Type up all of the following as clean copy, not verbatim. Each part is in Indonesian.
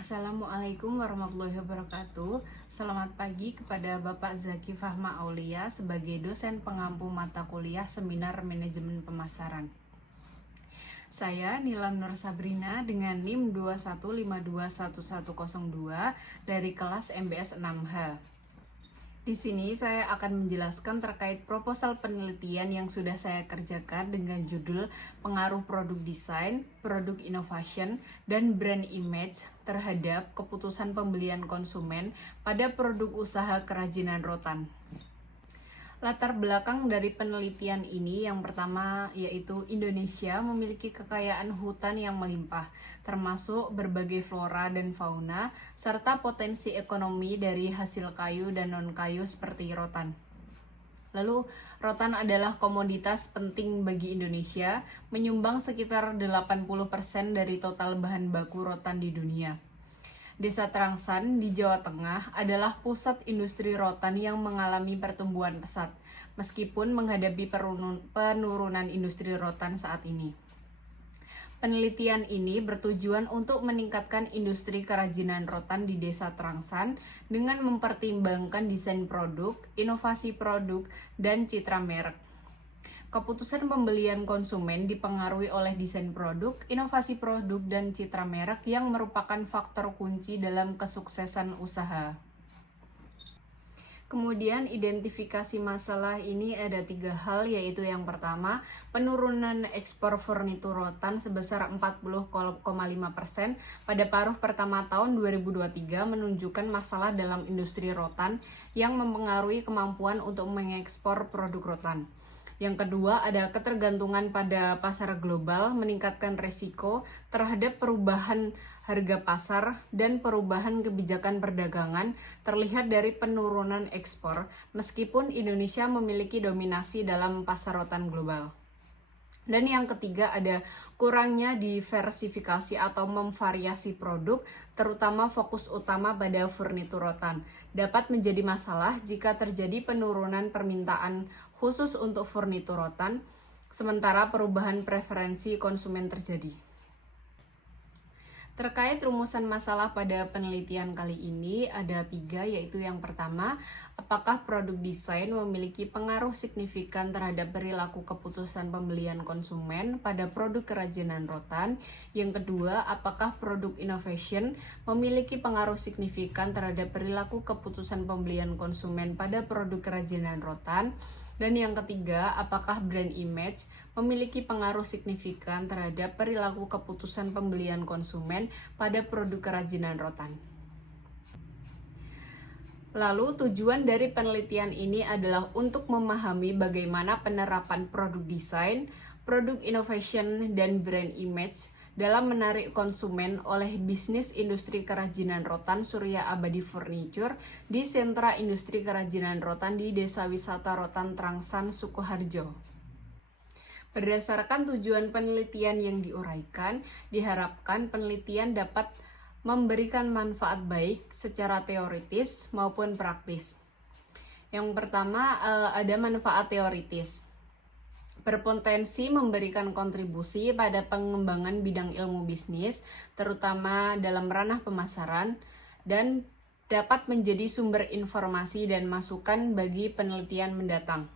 Assalamualaikum warahmatullahi wabarakatuh. Selamat pagi kepada Bapak Zaki Fahma Aulia sebagai dosen pengampu mata kuliah Seminar Manajemen Pemasaran. Saya Nilam Nur Sabrina dengan NIM 215211102 dari kelas MBS 6H. Di sini saya akan menjelaskan terkait proposal penelitian yang sudah saya kerjakan dengan judul Pengaruh Produk Desain, Produk Innovation, dan Brand Image terhadap keputusan pembelian konsumen pada produk usaha kerajinan rotan. Latar belakang dari penelitian ini yang pertama yaitu Indonesia memiliki kekayaan hutan yang melimpah, termasuk berbagai flora dan fauna, serta potensi ekonomi dari hasil kayu dan non-kayu seperti rotan. Lalu, rotan adalah komoditas penting bagi Indonesia, menyumbang sekitar 80% dari total bahan baku rotan di dunia. Desa Trangsan di Jawa Tengah adalah pusat industri rotan yang mengalami pertumbuhan pesat, meskipun menghadapi penurunan industri rotan saat ini. Penelitian ini bertujuan untuk meningkatkan industri kerajinan rotan di Desa Trangsan dengan mempertimbangkan desain produk, inovasi produk, dan citra merek. Keputusan pembelian konsumen dipengaruhi oleh desain produk, inovasi produk, dan citra merek yang merupakan faktor kunci dalam kesuksesan usaha. Kemudian identifikasi masalah ini ada 3 hal, yaitu yang pertama, penurunan ekspor furnitur rotan sebesar 40,5% pada paruh pertama tahun 2023 menunjukkan masalah dalam industri rotan yang mempengaruhi kemampuan untuk mengekspor produk rotan. Yang kedua, ada ketergantungan pada pasar global meningkatkan resiko terhadap perubahan harga pasar dan perubahan kebijakan perdagangan terlihat dari penurunan ekspor, meskipun Indonesia memiliki dominasi dalam pasar rotan global. Dan yang ketiga, ada kurangnya diversifikasi atau memvariasi produk, terutama fokus utama pada furnitur rotan. Dapat menjadi masalah jika terjadi penurunan permintaan khusus untuk furnitur rotan, sementara perubahan preferensi konsumen terjadi. Terkait rumusan masalah pada penelitian kali ini ada 3, yaitu yang pertama, apakah produk desain memiliki pengaruh signifikan terhadap perilaku keputusan pembelian konsumen pada produk kerajinan rotan. Yang kedua, apakah produk innovation memiliki pengaruh signifikan terhadap perilaku keputusan pembelian konsumen pada produk kerajinan rotan. Dan yang ketiga, apakah brand image memiliki pengaruh signifikan terhadap perilaku keputusan pembelian konsumen pada produk kerajinan rotan. Lalu tujuan dari penelitian ini adalah untuk memahami bagaimana penerapan produk desain, produk innovation, dan brand image dalam menarik konsumen oleh bisnis industri kerajinan rotan Surya Abadi Furniture di sentra industri kerajinan rotan di Desa Wisata Rotan Trangsan, Sukoharjo. Berdasarkan tujuan penelitian yang diuraikan, diharapkan penelitian dapat memberikan manfaat baik secara teoritis maupun praktis. Yang pertama, ada manfaat teoritis. Berpotensi memberikan kontribusi pada pengembangan bidang ilmu bisnis, terutama dalam ranah pemasaran, dan dapat menjadi sumber informasi dan masukan bagi penelitian mendatang.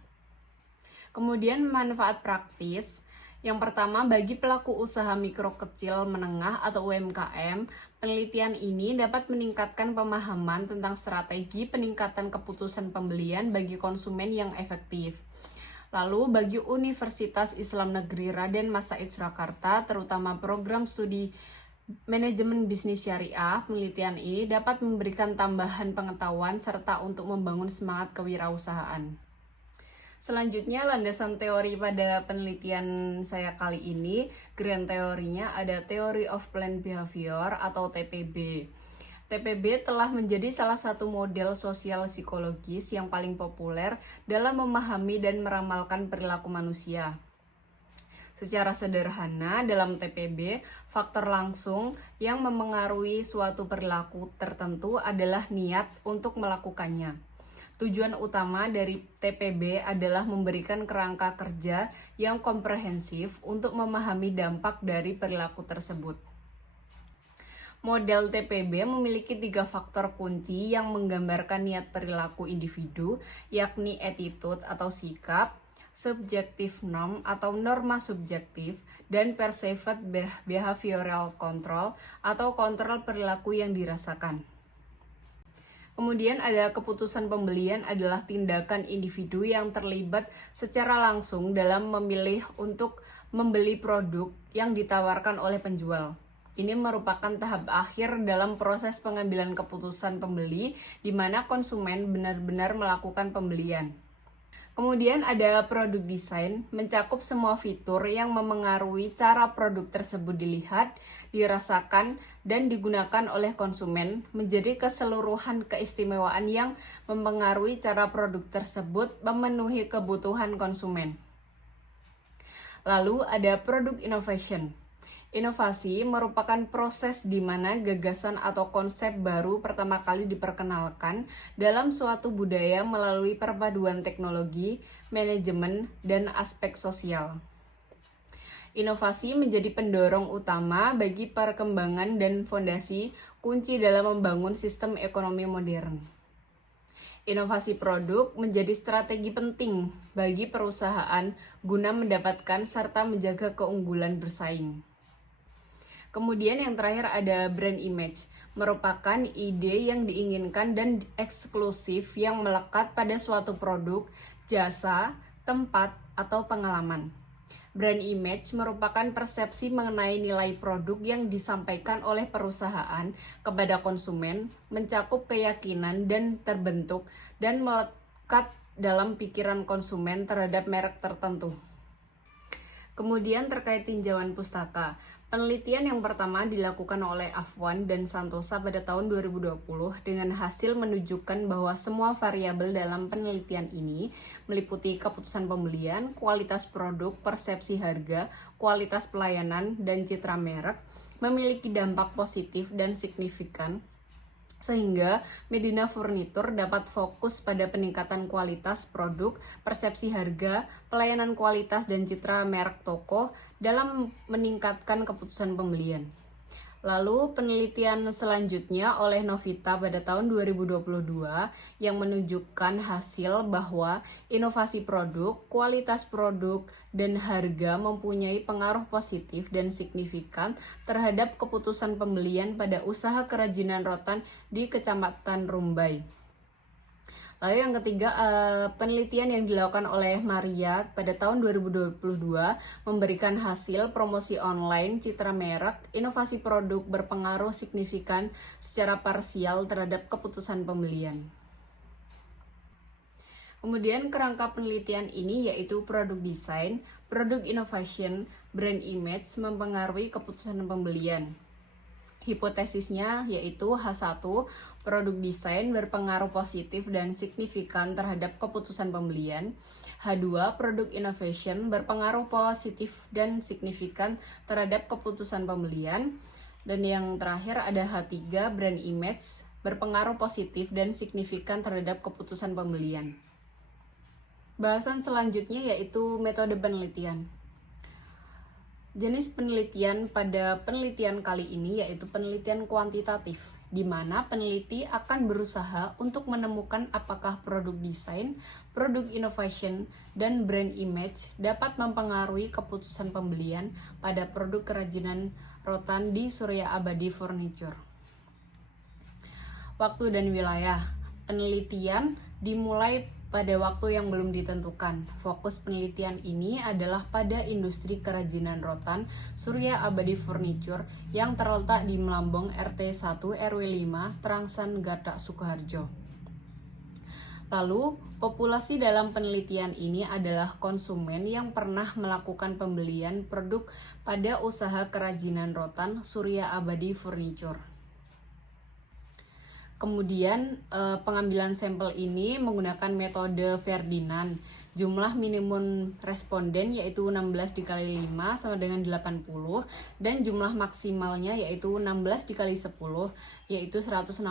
Kemudian manfaat praktis, yang pertama bagi pelaku usaha mikro kecil menengah atau UMKM, penelitian ini dapat meningkatkan pemahaman tentang strategi peningkatan keputusan pembelian bagi konsumen yang efektif. Lalu bagi Universitas Islam Negeri Raden Masaid Surakarta, terutama program studi manajemen bisnis syariah, penelitian ini dapat memberikan tambahan pengetahuan serta untuk membangun semangat kewirausahaan. Selanjutnya, landasan teori pada penelitian saya kali ini, grand teorinya ada Theory of Planned Behavior atau TPB. TPB telah menjadi salah satu model sosial psikologis yang paling populer dalam memahami dan meramalkan perilaku manusia. Secara sederhana, dalam TPB, faktor langsung yang memengaruhi suatu perilaku tertentu adalah niat untuk melakukannya. Tujuan utama dari TPB adalah memberikan kerangka kerja yang komprehensif untuk memahami dampak dari perilaku tersebut. Model TPB memiliki 3 faktor kunci yang menggambarkan niat perilaku individu, yakni attitude atau sikap, subjective norm atau norma subjektif, dan perceived behavioral control atau kontrol perilaku yang dirasakan. Kemudian ada keputusan pembelian adalah tindakan individu yang terlibat secara langsung dalam memilih untuk membeli produk yang ditawarkan oleh penjual. Ini merupakan tahap akhir dalam proses pengambilan keputusan pembeli, di mana konsumen benar-benar melakukan pembelian. Kemudian ada produk desain, mencakup semua fitur yang memengaruhi cara produk tersebut dilihat, dirasakan, dan digunakan oleh konsumen, menjadi keseluruhan keistimewaan yang memengaruhi cara produk tersebut memenuhi kebutuhan konsumen. Lalu ada produk innovation. Inovasi merupakan proses di mana gagasan atau konsep baru pertama kali diperkenalkan dalam suatu budaya melalui perpaduan teknologi, manajemen, dan aspek sosial. Inovasi menjadi pendorong utama bagi perkembangan dan fondasi kunci dalam membangun sistem ekonomi modern. Inovasi produk menjadi strategi penting bagi perusahaan guna mendapatkan serta menjaga keunggulan bersaing. Kemudian yang terakhir ada brand image, merupakan ide yang diinginkan dan eksklusif yang melekat pada suatu produk, jasa, tempat, atau pengalaman. Brand image merupakan persepsi mengenai nilai produk yang disampaikan oleh perusahaan kepada konsumen, mencakup keyakinan dan terbentuk dan melekat dalam pikiran konsumen terhadap merek tertentu. Kemudian terkait tinjauan pustaka, penelitian yang pertama dilakukan oleh Afwan dan Santosa pada tahun 2020 dengan hasil menunjukkan bahwa semua variabel dalam penelitian ini meliputi keputusan pembelian, kualitas produk, persepsi harga, kualitas pelayanan, dan citra merek memiliki dampak positif dan signifikan sehingga Medina Furnitur dapat fokus pada peningkatan kualitas produk, persepsi harga, pelayanan kualitas, dan citra merek toko dalam meningkatkan keputusan pembelian. Lalu penelitian selanjutnya oleh Novita pada tahun 2022 yang menunjukkan hasil bahwa inovasi produk, kualitas produk, dan harga mempunyai pengaruh positif dan signifikan terhadap keputusan pembelian pada usaha kerajinan rotan di Kecamatan Rumbai. Lalu yang ketiga, penelitian yang dilakukan oleh Maria pada tahun 2022 memberikan hasil promosi online, citra merek, inovasi produk berpengaruh signifikan secara parsial terhadap keputusan pembelian. Kemudian kerangka penelitian ini yaitu produk desain, produk innovation, brand image mempengaruhi keputusan pembelian. Hipotesisnya yaitu H1, produk desain berpengaruh positif dan signifikan terhadap keputusan pembelian. H2, produk innovation berpengaruh positif dan signifikan terhadap keputusan pembelian. Dan yang terakhir ada H3, brand image berpengaruh positif dan signifikan terhadap keputusan pembelian. Bahasan selanjutnya yaitu metode penelitian. Jenis penelitian pada penelitian kali ini yaitu penelitian kuantitatif, di mana peneliti akan berusaha untuk menemukan apakah produk desain, produk innovation, dan brand image dapat mempengaruhi keputusan pembelian pada produk kerajinan rotan di Surya Abadi Furniture. Waktu dan wilayah penelitian dimulai pada waktu yang belum ditentukan. Fokus penelitian ini adalah pada industri kerajinan rotan Surya Abadi Furniture yang terletak di Melambong RT 1 RW 5 Trangsan Gatak Sukoharjo. Lalu, populasi dalam penelitian ini adalah konsumen yang pernah melakukan pembelian produk pada usaha kerajinan rotan Surya Abadi Furniture. Kemudian pengambilan sampel ini menggunakan metode Ferdinand. Jumlah minimum responden yaitu 16 dikali 5 sama dengan 80 dan jumlah maksimalnya yaitu 16 dikali 10 yaitu 160.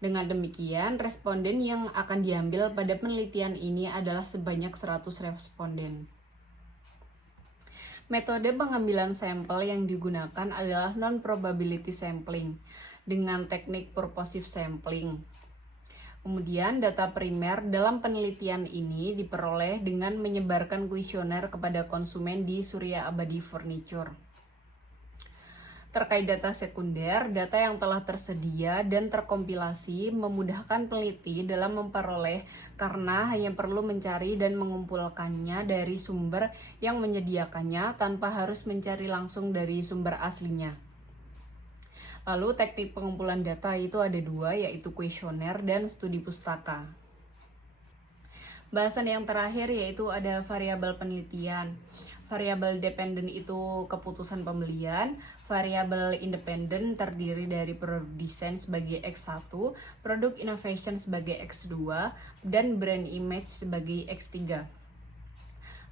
Dengan demikian, responden yang akan diambil pada penelitian ini adalah sebanyak 100 responden. Metode pengambilan sampel yang digunakan adalah non-probability sampling dengan teknik purposive sampling. Kemudian data primer dalam penelitian ini diperoleh dengan menyebarkan kuesioner kepada konsumen di Surya Abadi Furniture. Terkait data sekunder, data yang telah tersedia dan terkompilasi memudahkan peneliti dalam memperoleh karena hanya perlu mencari dan mengumpulkannya dari sumber yang menyediakannya tanpa harus mencari langsung dari sumber aslinya. Lalu teknik pengumpulan data itu ada dua, yaitu kuesioner dan studi pustaka. Bahasan yang terakhir yaitu ada variabel penelitian. Variabel dependen itu keputusan pembelian, variabel independen terdiri dari produk desain sebagai X1, produk innovation sebagai X2, dan brand image sebagai X3.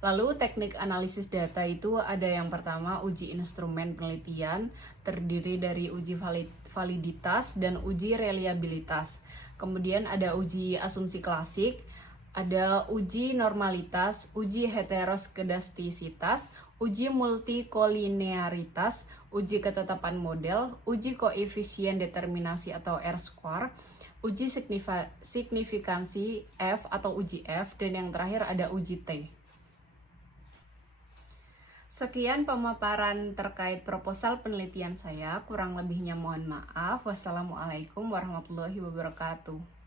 Lalu teknik analisis data itu ada yang pertama uji instrumen penelitian, terdiri dari uji validitas dan uji reliabilitas. Kemudian ada uji asumsi klasik, ada uji normalitas, uji heteroskedastisitas, uji multikolinearitas, uji ketetapan model, uji koefisien determinasi atau R-square, uji signifikansi F atau uji F, dan yang terakhir ada uji T. Sekian pemaparan terkait proposal penelitian saya, kurang lebihnya mohon maaf. Wassalamualaikum warahmatullahi wabarakatuh.